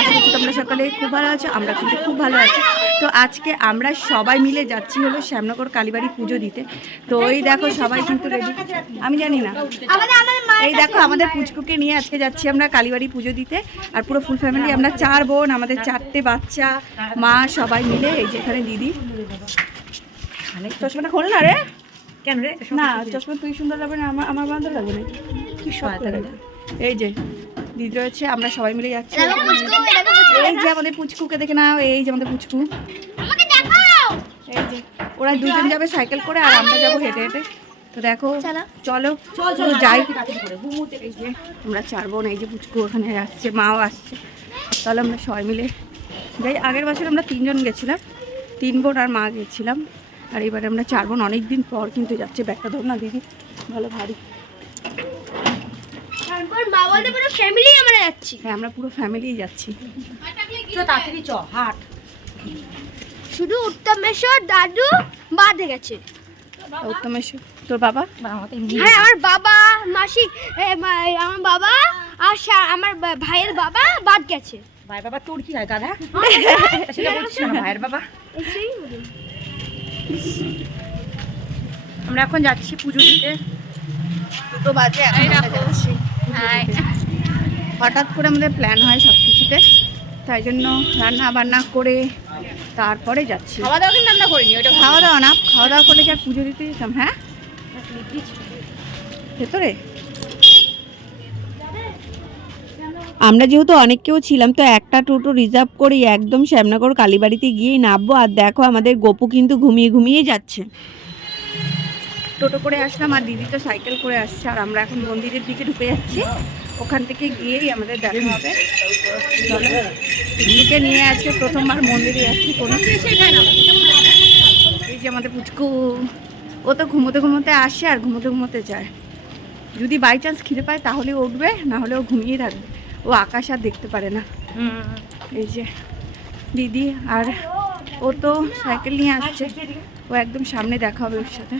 আশা করছি তোমরা সকালে খুব ভালো আছো, আমরা কিন্তু খুব ভালো আছি। তো আজকে আমরা সবাই মিলে যাচ্ছি হলো শ্যামনগর কালীবাড়ি পুজো দিতে। তো এই দেখো সবাই কিন্তু রেডি, আমি জানি না, এই দেখো আমাদের পুচকুকে নিয়ে আজকে যাচ্ছি আমরা কালীবাড়ি পুজো দিতে। আর পুরো ফুল ফ্যামিলি, আমরা 4 বোন, আমাদের 4টে বাচ্চা, মা, সবাই মিলে। এই যেখানে দিদি, চশমাটা খোল না রে, কেন রে? না চশমা তুই সুন্দর লাগবে না, আমার বান্ধব লাগবে না, কি শখ লাগে। এই যে দিদি রয়েছে, আমরা সবাই মিলে যাচ্ছি। এই যে আমাদের পুচকুকে দেখে নাও, এই যে আমাদের পুচকু, এই যে ওরা দুজন যাবে সাইকেল করে আর আমরা যাবো হেঁটে হেঁটে। তো দেখো চলো চলো যাই। এই যে আমরা 4 বোন, এই যে পুচকু ওখানে আসছে, মাও আসছে, তাহলে আমরা সবাই মিলে যাই। আগের বছর আমরা 3 জন গেছিলাম, 3 বোন আর মা গেছিলাম, আর এবারে আমরা 4 বোন অনেক দিন পর কিন্তু যাচ্ছে। ব্যাগটা ধর না দিদি, ভালো ভারী। হ্যাঁ আমরা পুরো ফ্যামিলি যাচ্ছি। তাড়াতাড়ি চ হাট। শুধু উত্তমেশ্বর দাদু বাদে গেছে। উত্তমেশ্বর তোর বাবা? হ্যাঁ আমার বাবা, মাসি, আমার বাবা আর আমার ভাইয়ের বাবা বাদ গেছে। ভাই বাবা তোর কি হয় গাধা? সেটা বলছিস না, ভাইয়ের বাবা। আমরা এখন যাচ্ছি পুজো দিতে, 2 বাজে এখন আমরা যাচ্ছি। হঠাৎ করে আমাদের প্ল্যান হয় সব কিছুতে, তাই জন্য রান্না বান্না করে তারপরে যাচ্ছি। খাওয়া দাওয়া কিন্তু আমরা করিনি, ওইটা খাওয়া দাওয়া না, খাওয়া দাওয়া করলে কি আর পুজো দিতে যেতাম? হ্যাঁ ভেতরে আমরা যেহেতু অনেক কেউ ছিলাম, তো একটা টোটো রিজার্ভ করে একদম শ্যামনগর কালীবাড়িতে গিয়েই নামবো। আর দেখো আমাদের গোপু কিন্তু ঘুমিয়ে ঘুমিয়ে যাচ্ছে। টোটো করে আসলাম আর দিদি তো সাইকেল করে আসছে, আর আমরা এখন মন্দিরের দিকে ঢুকে যাচ্ছি। ওখান থেকে গিয়েই আমাদের দেখা হবে। দিদিকে নিয়ে আজকে প্রথমবার মন্দিরে যাচ্ছি। কোনো এই যে আমাদের পুচকু, ও তো ঘুমোতে ঘুমোতে আসে আর ঘুমোতে ঘুমোতে যায়। যদি বাই চান্স খিদে পায় তাহলে উঠবে, না হলে ও ঘুমিয়ে থাকবে। ও আকাশ আর দেখতে পারে না। এই যে দিদি, আর ও তো সাইকেল নিয়ে আসছে, ও একদম সামনে দেখা হবে ওর সাথে।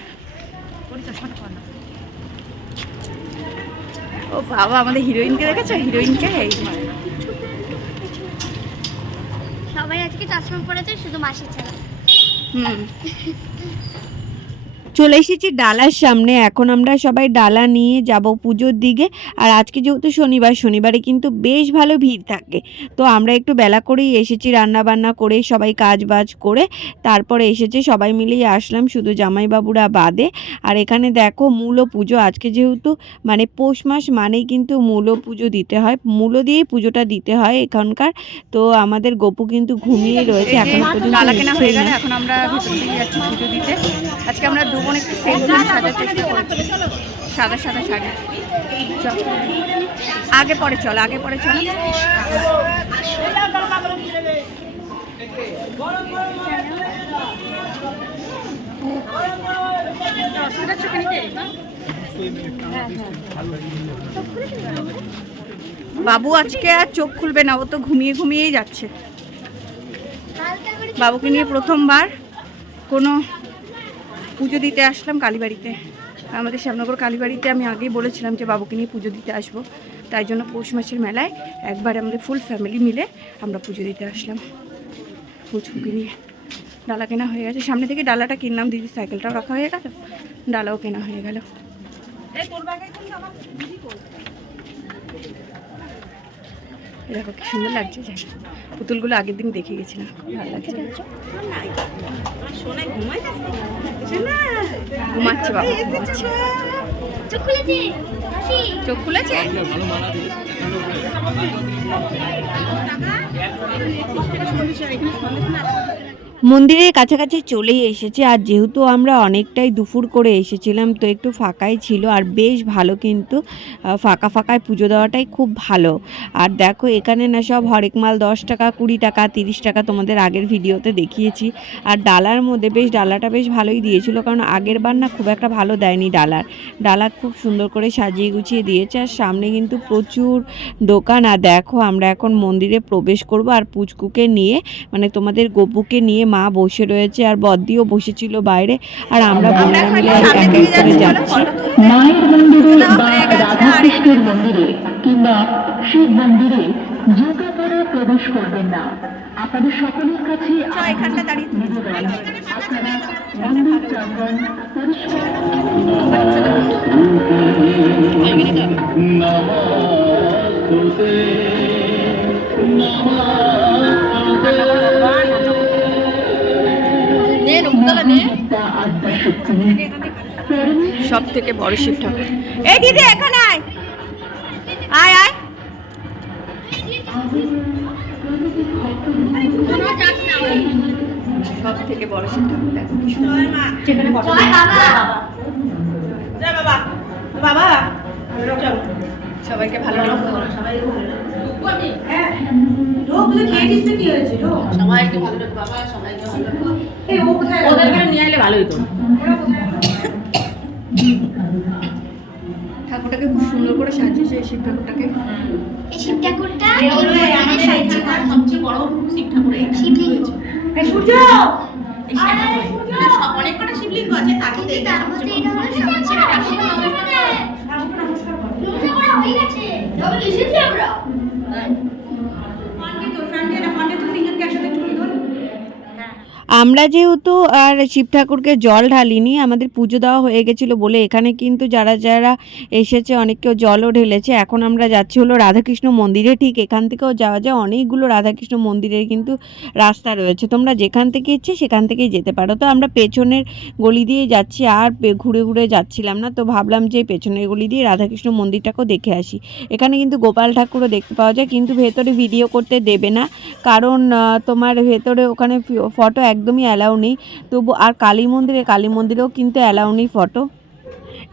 ও বাবা, আমাদের হিরোইনকে দেখেছো? হিরোইনকে সবাই আজকে চশমা পড়েছে, শুধু মাসি ছাড়া। চলে এসেছি ডালার সামনে। এখন আমরা সবাই ডালা নিয়ে যাব পুজোর দিকে। আর আজকে যেহেতু শনিবার, শনিবারে কিন্তু বেশ ভালো ভিড় থাকে। তো আমরা একটু বেলা করেই এসেছি, রান্না বান্না করে সবাই কাজ বাজ করে তারপরে এসেছি। সবাই মিলেই আসলাম, শুধু জামাইবাবুরা বাদে। আর এখানে দেখো মূলো পুজো, আজকে যেহেতু মানে পৌষ মাস মানেই কিন্তু মূলো পুজো দিতে হয়, মূলো দিয়েই পুজোটা দিতে হয় এখানকার। তো আমাদের গোপু কিন্তু ঘুমিয়ে রয়েছে, এখন পর্যন্ত এখন আমরা ভিতর দিকে যাচ্ছি পুজো দিতে। আজকে আমরা একটু সেম সাজার চেষ্টা করছি, সাদা সাদা শাড়ি। আগে পরে চল, আগে পরে চল। বাবু আজকে আর চোখ খুলবে না, ও তো ঘুমিয়ে ঘুমিয়েই যাচ্ছে। বাবুকে নিয়ে প্রথমবার কোনো পুজো দিতে আসলাম কালীবাড়িতে। আমাদের শ্যামনগর কালীবাড়িতে আমি আগেই বলেছিলাম যে বাবুকে নিয়ে পুজো দিতে আসবো, তাই জন্য পৌষ মাসের মেলায় একবার আমাদের ফুল ফ্যামিলি মিলে আমরা পুজো দিতে আসলাম পুচকুকে নিয়ে। ডালা কেনা হয়ে গেছে, সামনে থেকে ডালাটা কিনলাম, দিদির সাইকেলটাও রাখা হয়ে গেল, ডালাও কেনা হয়ে গেল। দেখো কি সুন্দর লাগছে, যে পুতুলগুলো আগের দিন দেখে গেছিলাম, খুব ভালো লাগছে। ঘুমাচ্ছে বাবা, ঘুমাচ্ছে। চোখ খুলেছে। মন্দিরের কাছাকাছি চলেই এসেছে। আর যেহেতু আমরা অনেকটাই দুপুর করে এসেছিলাম, তো একটু ফাঁকাই ছিল, আর বেশ ভালো কিন্তু ফাঁকা ফাঁকায় পুজো দেওয়াটাই খুব ভালো। আর দেখো এখানে না সব হরেক মাল 10 টাকা, 20 টাকা, 30 টাকা, তোমাদের আগের ভিডিওতে দেখিয়েছি। আর ডালার মধ্যে ডালাটা বেশ ভালোই দিয়েছিল, কারণ আগের বার না খুব একটা ভালো দেয়নি ডালা খুব সুন্দর করে সাজিয়ে গুছিয়ে দিয়েছে। আর সামনে কিন্তু প্রচুর দোকান। আর দেখো আমরা এখন মন্দিরে প্রবেশ করব, আর পুচকুকে নিয়ে মানে তোমাদের গোপুকে নিয়ে মা বসে রয়েছে, আর বদ্দিও বসেছিল বাইরে, আর আমরা বোনেরা মিলে এক এক করে যাচ্ছি। মায়ের মন্দিরে বা রাধাকৃষ্ণের মন্দিরে কিংবা শিব মন্দিরে যুগে পরে প্রবেশ করবেন না। আপনাদের সকলের কাছে এখানটা দাঁড়িয়ে নিবেদন, আপনারা মন্দির প্রাঙ্গণ পরিষ্কার সব থেকে বড় শিব ঠাকুর। এই দিদি এখানে আয় আয় আয়। সব থেকে বড় শিব ঠাকুর দেখো কি সুন্দর। সবাইকে ভালো ঠাকুরটাকে খুব সুন্দর করে সাজিয়েছে এই শিব ঠাকুরটাকে। এই শিব ঠাকুরটা সবচেয়ে বড় শিব ঠাকুর শিবলিঙ্গ। সূর্য অনেক কটা শিবলিঙ্গ আছে, তার মধ্যে এটা তার মধ্যে এটা হলো সবচেয়ে বড় শিবলিঙ্গ। নমস্কার করা হয়ে গেছে, তবে এসেছি আমরা। আমরা যেহেতু আর শিব ঠাকুরকে জল ঢালিনি, আমাদের পুজো দেওয়া হয়ে গেছিলো বলে এখানে কিন্তু যারা যারা এসেছে অনেক কেউ জলও ঢেলেছে। এখন আমরা যাচ্ছি হলো রাধাকৃষ্ণ মন্দিরে। ঠিক এখান থেকেও যাওয়া যায়, অনেকগুলো রাধাকৃষ্ণ মন্দিরের কিন্তু রাস্তা রয়েছে, তোমরা যেখান থেকে ইচ্ছে সেখান থেকেই যেতে পারো। তো আমরা পেছনের গলি দিয়ে যাচ্ছি, আর ঘুরে ঘুরে যাচ্ছিলাম না, তো ভাবলাম যে পেছনের গলি দিয়ে রাধাকৃষ্ণ মন্দিরটাকেও দেখে আসি। এখানে কিন্তু গোপাল ঠাকুরও দেখতে পাওয়া যায়, কিন্তু ভেতরে ভিডিও করতে দেবে না, কারণ তোমার ভেতরে ওখানে ফটো একদমই অ্যালাউ নেই। তবু আর কালী মন্দিরেও কিন্তু অ্যালাউ নেই ফটো,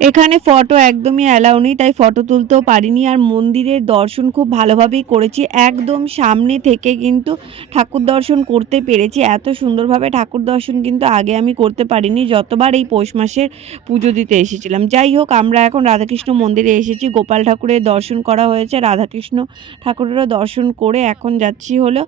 এখানে ফটো একদমই অ্যালাউ নেই, তাই ফটো তুলতেও পারিনি। আর মন্দিরের দর্শন খুব ভালোভাবেই করেছি, একদম সামনে থেকে কিন্তু ঠাকুর দর্শন করতে পেরেছি। এত সুন্দরভাবে ঠাকুর দর্শন কিন্তু আগে আমি করতে পারিনি যতবার এই পৌষ মাসের পুজো দিতে এসেছিলাম। যাই হোক, আমরা এখন রাধাকৃষ্ণ মন্দিরে এসেছি, গোপাল ঠাকুরের দর্শন করা হয়েছে, রাধাকৃষ্ণ ঠাকুরেরও দর্শন করে এখন যাচ্ছি হলো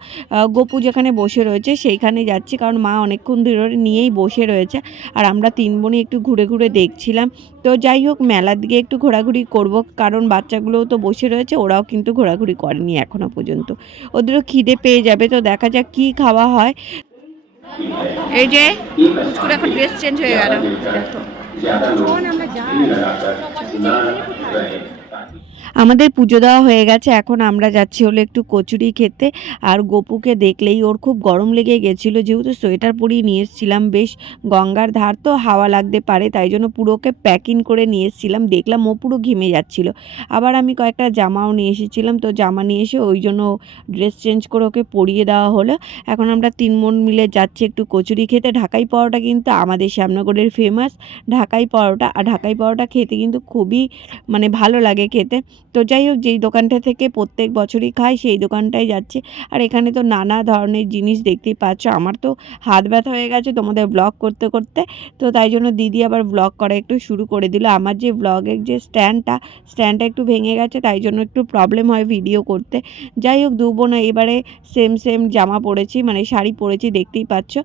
গোপু যেখানে বসে রয়েছে সেইখানে যাচ্ছি, কারণ মা অনেকক্ষণ ধরে নিয়েই বসে রয়েছে। আর আমরা তিন বোনই একটু ঘুরে ঘুরে দেখছিলাম। তো যাই হোক, মেলার দিকে একটু ঘোরাঘুরি করব, কারণ বাচ্চাগুলোও তো বসে রয়েছে, ওরাও কিন্তু ঘোরাঘুরি করেনি এখনো পর্যন্ত, ওদেরও খিদে পেয়ে যাবে। তো দেখা যাক কি খাওয়া হয়। এই যে পুচকুর এখন ড্রেস চেঞ্জ হয়ে গেল, দেখো আমাদের পুজো দেওয়া হয়ে গেছে। এখন আমরা যাচ্ছি হলো একটু কচুরি খেতে। আর গোপুকে দেখলেই ওর খুব গরম লেগে গেছিলো, যেহেতু সোয়েটার পরিয়ে নিয়ে এসেছিলাম, বেশ গঙ্গার ধার তো হাওয়া লাগতে পারে, তাই জন্য পুরোকে প্যাকিং করে নিয়ে এসেছিলাম। দেখলাম ও পুরো ঘেমে যাচ্ছিলো। আবার আমি কয়েকটা জামাও নিয়ে এসেছিলাম, তো জামা নিয়ে এসে ওই জন্য ড্রেস চেঞ্জ করে ওকে পরিয়ে দেওয়া হলো। এখন আমরা তিন বোন মিলে যাচ্ছি একটু কচুরি খেতে। ঢাকাই পরোটা কিন্তু আমাদের শ্যামনগরের ফেমাস ঢাকাই পরোটা, আর ঢাকাই পরোটা খেতে কিন্তু খুবই ভালো লাগে খেতে। তো যাই হোক, যেই দোকানটা থেকে প্রত্যেক বছরই খাই সেই দোকানটায় যাচ্ছি। আর এখানে তো নানা ধরনের জিনিস দেখতেই পাচ্ছ। আমার তো হাত ব্যথা হয়ে গেছে তোমাদের ব্লগ করতে করতে, তো তাই জন্য দিদি আবার ব্লগ করা একটু শুরু করে দিল। আমার যে ব্লগের যে স্ট্যান্ডটা একটু ভেঙে গেছে, তাই জন্য একটু প্রবলেম হয় ভিডিও করতে। যাই হোক, দু বোন এবারে সেম জামা পরেছি, শাড়ি পরেছি, দেখতেই পাচ্ছ।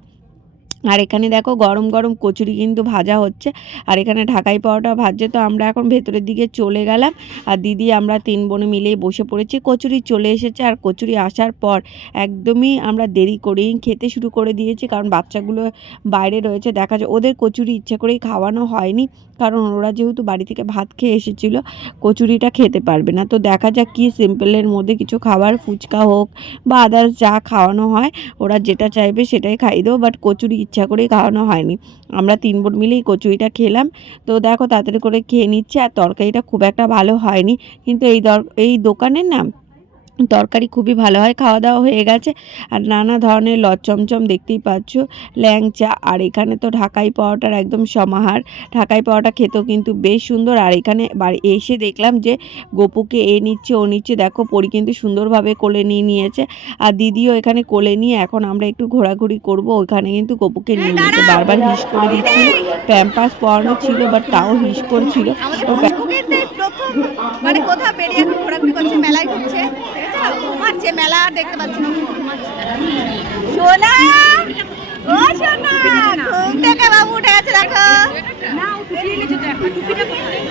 আর এখানে দেখো গরম গরম কচুরি কিন্তু ভাজা হচ্ছে, আর এখানে ঢাকাই পরোটা ভাজছে। তো আমরা এখন ভেতরের দিকে চলে গেলাম, আর দিদি আমরা তিন বোনে মিলেই বসে পড়েছি। কচুরি চলে এসেছে, আর কচুরি আসার পর একদমই আমরা দেরি করেই খেতে শুরু করে দিয়েছি, কারণ বাচ্চাগুলো বাইরে রয়েছে। দেখা যায় ওদের কচুরি ইচ্ছে করেই খাওয়ানো হয়নি, কারণ ওরা যেহেতু বাড়ি থেকে ভাত খেয়ে এসেছিলো, কচুরিটা খেতে পারবে না। তো দেখা যাক কি সিম্পলের মধ্যে কিছু খাবার, ফুচকা হোক বা আদার্স যা খাওয়ানো হয়, ওরা যেটা চাইবে সেটাই খাইয়ে দেবো, বাট কচুরি ইচ্ছা করেই খাওয়ানো হয়নি। আমরা তিন বোন মিলেই কচুরিটা খেলাম। তো দেখো তাড়াতাড়ি করে খেয়ে নিচ্ছে। আর তরকারিটা খুব একটা ভালো হয়নি, কিন্তু এই দোকানের না তরকারি খুবই ভালো হয়। খাওয়া দাওয়া হয়ে গেছে, আর নানা ধরনের লচমচম দেখতেই পাচ্ছ, ল্যাংচা। আর এখানে তো ঢাকাই পরোটার একদম সমাহার। ঢাকাই পরোটা খেতেও কিন্তু বেশ সুন্দর। আর এখানে এসে দেখলাম যে গোপুকে ও নিচ্ছে, দেখো পরি কিন্তু সুন্দরভাবে কোলে নিয়েছে, আর দিদিও এখানে কোলে নিয়ে এখন আমরা একটু ঘোরাঘুরি করব। ওইখানে কিন্তু গোপুকে নিয়ে নিয়েছে, বারবার হিস করে দিচ্ছিল। প্যাম্পাস পরানো ছিল, বাট তাও হিস করছিল। কোথাও বেরিয়ে এখন ঘোরাঘুরি করছে, মেলায় ঘুরছে, ঘুমাচ্ছে, মেলা দেখতে পাচ্ছি না, সোনা ও সোনা ঘুম থেকে বাবু উঠে গেছে, দেখো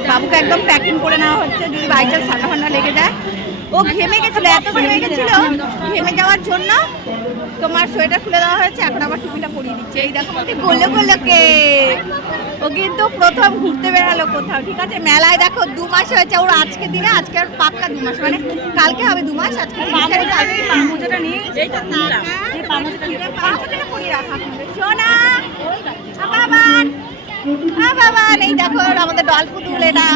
বাবুকে একদম প্যাকিং করে নেওয়া হচ্ছে, যদি বাই চান্স ঠান্ডা লেগে যায়। ও ঘেমে গেছিল, এত ঘেমে গেছিল, ঘেমে যাওয়ার জন্য তোমার সোয়েটার খুলে দেওয়া হয়েছে, এখন আবার টুপিটা পরিয়ে দিচ্ছে। এই দেখো গোলে গোলকে ও কিন্তু প্রথম ঘুরতে বেড়ালো কোথাও, ঠিক আছে। মেলায় দেখো 2 মাস হয়েছে ওর, আজকে দিনে আজকে আর পাক্কা 2 মাস, মানে কালকে হবে 2 মাস। আজকে পামোজাটা নিয়ে পামোজাটা পরিয়ে রাখা সোনা বাবান, বাবান। এই দেখো আমাদের ডল পুতুল এটা।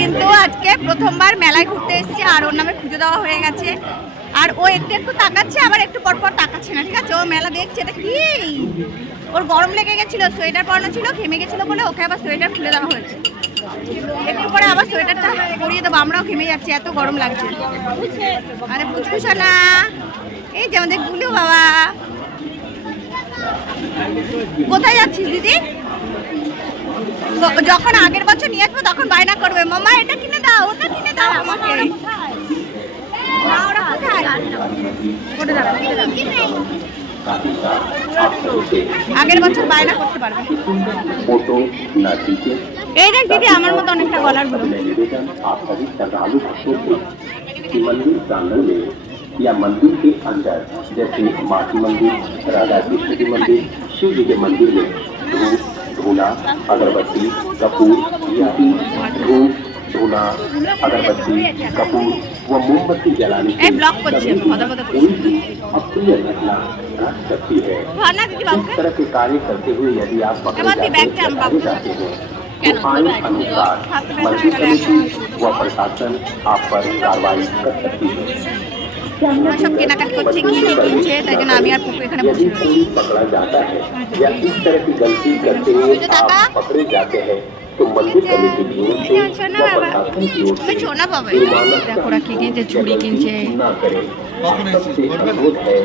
কিন্তু আজকে প্রথমবার মেলায় ঘুরতে এসেছে, আর ওর নামে পুজো দেওয়া হয়ে গেছে। আর ও একটু একটু তাকাচ্ছে, আবার একটু পর পর তাকাচ্ছে না, ঠিক আছে। ও মেলা দেখছে, এটা কি ওর গরম লেগে গেছিল, সোয়েটার পরানো ছিল, ঘেমে গেছিল বলে ওকে আবার সোয়েটার খুলে দেওয়া হয়েছে। একটু পরে আবার সোয়েটারটা পরিয়ে দেবো, আমরাও ঘেমে যাচ্ছি, এত গরম লাগছে। আরে পুচকুসা না, এই যে আমাদের গুলু বাবা। কোথায় যাচ্ছিস দিদি? যখন আগের বছর নিয়ে আসবো তখন বায়না করবে, মামা এটা কিনে দাও, ওটা কিনে দাও আমাকে। আগের বছর বায়না করতে পারবে। এই দেখ দিদি, আমার মতো অনেকটা গলার গুলো। मंदिर प्रांगण में या मंदिर के अंदर, जैसे माटी मंदिर, राधा कृष्ण के मंदिर, शिव जी के मंदिर में धूप, धूना, अगरबत्ती, कपूर, धूप, धूना, अगरबत्ती, कपूर व मोमबत्ती जलाने से कोई भी अप्रिय घटना घट सकती है। इस तरह के कार्य करते हुए यदि आप पकड़े जाते हैं तो आइन अनुसार मंदिर कमेटी व प्रशासन आप पर कार्रवाई कर सकती है। সব কেনাকাটি করছে, কি কিনছে, তাই জন্য আমি আর পুকু এখানে বসে রয়েছি। पकड़ा जाता है या इस तरह की गलती करते हुए आप पकड़े जाते हैं तो मंदिर कमेटी की ओर से या प्रशासन की ओर से সোনা পাবে। देखो ওরা কি কিনছে, চুড়ি किनছে। न करें। सबसे अनुरोध है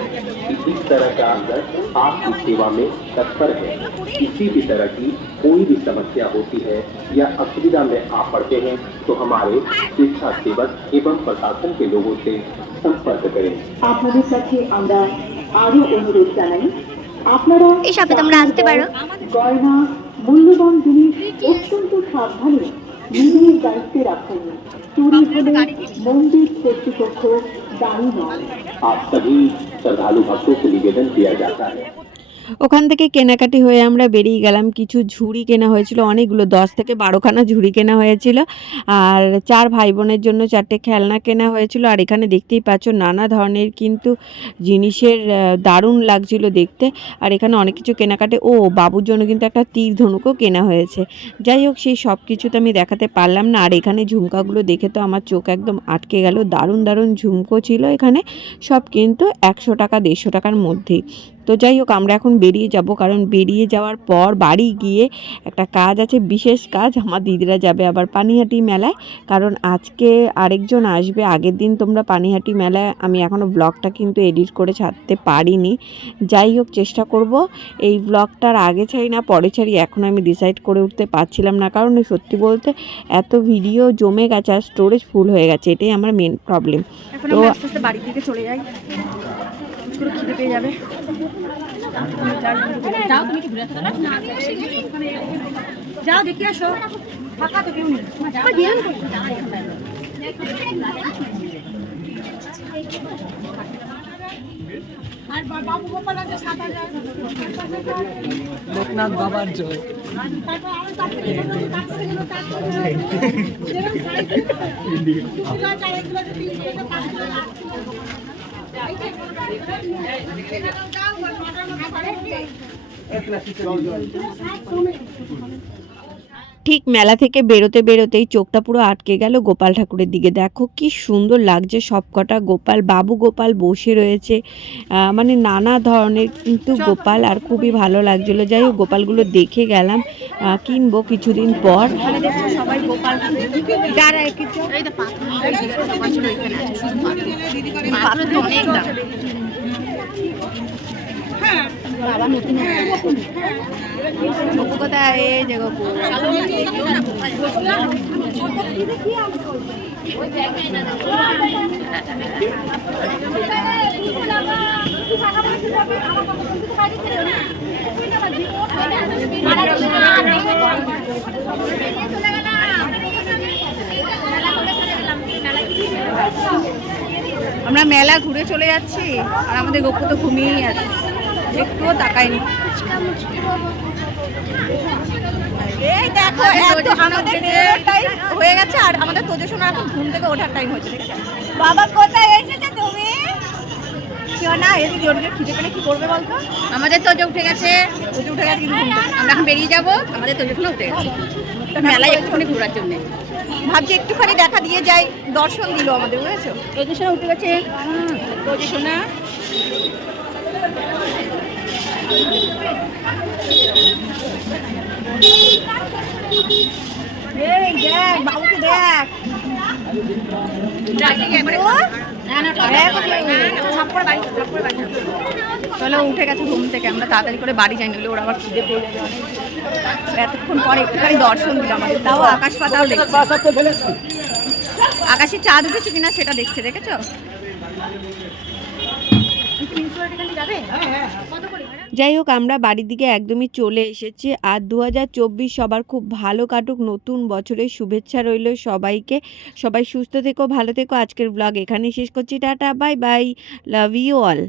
कि इस तरह का अगर आपकी सेवा में तत्पर है, किसी भी तरह की कोई भी समस्या होती है या असुविधा में आप पड़ते हैं तो हमारे शिक्षा सेवक एवं प्रशासन के लोगों से संपर्क करें। আপনাদের কাছে আমরা আরো অনুরোধ জানাই, আপনারা এই শপে তোমরা আসতে পারো। গয়না, মূল্যবান জিনিস অত্যন্ত সাবধানে নিজের দায়িত্বে রাখুন। চুরি হলে মন্দির কর্তৃপক্ষ দায়ী নয়। आप सभी श्रद्धालु भक्तों से निवेदन किया जाता है। ওখান থেকে কেনাকাটি হয়ে আমরা বেরিয়ে গেলাম। কিছু ঝুড়ি কেনা হয়েছিল, অনেকগুলো 10 থেকে 12খানা ঝুড়ি কেনা হয়েছিল। আর 4 ভাই বোনের জন্য 4টে খেলনা কেনা হয়েছিল। আর এখানে দেখতেই পাচ্ছ নানা ধরনের কিন্তু জিনিসের দারুণ লাগছিল দেখতে। আর এখানে অনেক কিছু কেনাকাটি, ও বাবুর জন্য কিন্তু একটা তীর ধনুকও কেনা হয়েছে। যাই হোক, সেই সব কিছু তো আমি দেখাতে পারলাম না। আর এখানে ঝুমকাগুলো দেখে তো আমার চোখ একদম আটকে গেল। দারুণ দারুণ ঝুমকো ছিল এখানে, সব কিন্তু 100 টাকা 150 টাকার মধ্যেই। তো যাই হোক, আমরা এখন বেরিয়ে যাব, কারণ বেরিয়ে যাওয়ার পর বাড়ি গিয়ে একটা কাজ আছে, বিশেষ কাজ। আমার দিদিরা যাবে আবার পানিহাটি মেলায়, কারণ আজকে আরেকজন আসবে। আগের দিন তোমরা পানিহাটি মেলায়, আমি এখনও ব্লগটা কিন্তু এডিট করে ছাড়তে পারিনি। যাই হোক, চেষ্টা করব এই ব্লগটার আগে ছাড়ি না পরে ছাড়ি, এখন আমি ডিসাইড করে উঠতে পারছিলাম না। কারণ সত্যি বলতে এত ভিডিও জমে গেছে আর স্টোরেজ ফুল হয়ে গেছে, এটাই আমার মেন প্রবলেম। তো আস্তে আস্তে বাড়ির দিকে চলে যাই, খিদে পেয়ে যাবে। যাও দেখি আসো, ফাঁকা তো কেউ নেই। আর বাবু গোপাল আছে 7000 লোকনাথ বাবার জয়। ঠিক মেলা থেকে বেরোতে বেরোতেই চোখটা পুরো আটকে গেল গোপাল ঠাকুরের দিকে। দেখো কি সুন্দর লাগছে, সবকটা গোপাল, বাবু গোপাল বসে রয়েছে, মানে নানা ধরনের কিন্তু গোপাল, আর খুবই ভালো লাগছিলো। যাই হোক, গোপালগুলো দেখে গেলাম, কিনবো কিছুদিন পর। সবাই গোপাল যারা কিছু এই তো পাথর ছিল এখানে আছে, শুধু পাথর তো অনেক দাম। হ্যাঁ বাবা নতুন গপু কোথায়? এই যে গপু। আমরা মেলা ঘুরে চলে যাচ্ছি আর আমাদের গপু তো ঘুমিয়েই আছে, একটুও তাকায়নি। এই দেখো এত আমাদের বেরোনোর টাইম হয়ে গেছে আর আমাদের তোজো সোনা এখন ঘুম থেকে ওঠার টাইম হচ্ছে। ঠিক আছে বাবা, কোথায় এসেছে তুমি? না এদিকে ওদিকে খিদে পেলে কি করবে বলতো? আমাদের তোজো উঠে গেছে, তোজো উঠে গেছে কিন্তু আমরা এখন বেরিয়ে যাবো। আমাদের তোজো সোনা উঠে গেছে মেলায় একটুখানি ঘোরার জন্য, ভাবছি একটুখানি দেখা দিয়ে যাই, দর্শন দিল আমাদের, বুঝেছো? তোজো সোনা উঠে গেছে, তোজো সোনা। এই দেখ বাবুকে দেখ, চলো উঠে গেছে ঘুম থেকে, আমরা তাড়াতাড়ি করে বাড়ি যাই, নিলে ওরা আবার খিদে পেয়ে যাবে অনেক। এতক্ষণ পরে একটুখানি দর্শন দিল আমাদের, তাও আকাশ পাতাল দেখছে, আকাশে চাঁদ উঠেছে কিনা সেটা দেখছে, দেখেছো? যাই হোক, আমরা বাড়ির দিকে একদমই চলে এসেছি। আর 2024 সবার খুব ভালো কাটুক, নতুন বছরের শুভেচ্ছা রইল সবাইকে। সবাই সুস্থ থেকো, ভালো থেকো। আজকের ব্লগ এখানেই শেষ করছি, tata bye bye, love you all.